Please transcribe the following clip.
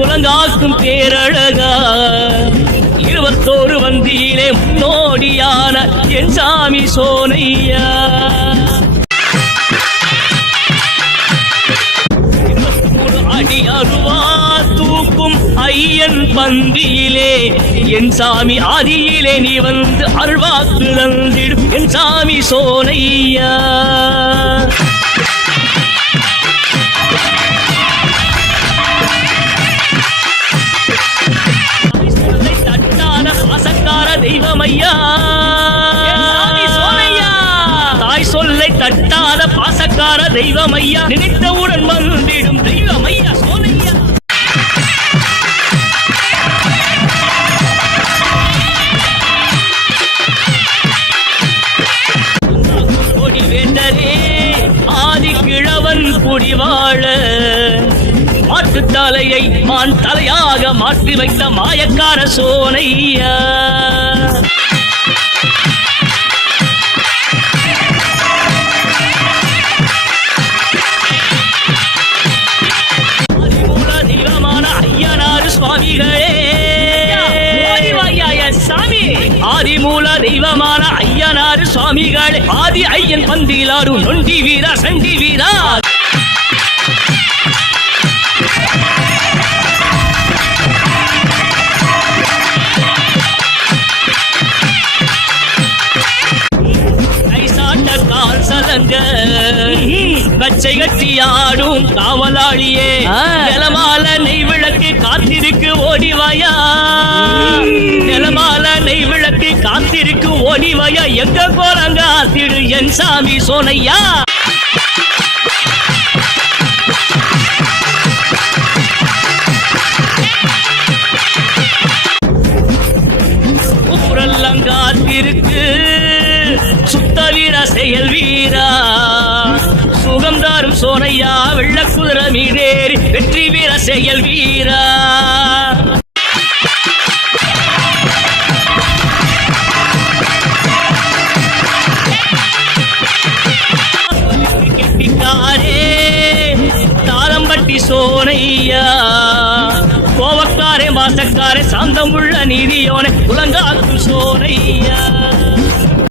என்னன் பேரழகா. இருபத்தோரு வந்தியிலே முன்னோடியான என் சாமி சோனையா. அடி அருவா தூக்கும் ஐயன் பந்தியிலே என் சாமி ஆதியிலே நீ வந்து அருள்வாக்கு தந்திடும் என் சாமி சோனையா. தெய்வமையா தாய் சொல்லை தட்டாத பாசக்கார தெய்வமையா. நினைத்தவுடன் வந்திடும் தெய்வமையா சோனையா கொடி வேண்டரே ஆதி கிழவன் குடி வாழ. மாட்டு தலையை மான் தலையாக மாற்றி வைத்த மாயக்கார சோனையா. சாமி. ஆதிமூல தெய்வமான ஐயனாறு சுவாமிகளே ஆதி ஐயன் பந்திலாரும் நொண்டி வீரா சண்டி வீரா. கச்சை கட்டி ஆடும் காவலாளியே நிலமால நெய் விளக்கு காத்திருக்கு ஓடிவாயா காத்திருக்கு ஓடிவாயா எங்க போறாங்க திரு என் சாமி சோனையா? காத்திருக்கு சுத்த வீர செயல் வீரா சுகம் தாரும் சோனையா வெள்ள குதிரை மீதேறி வெற்றி வீர செயல் வீரா தாளம்பட்டி சோனையா? கோவக்காரே மாசக்காரே சாந்தமுள்ள நீதியோனே உலங்காக்கும் சோனையா?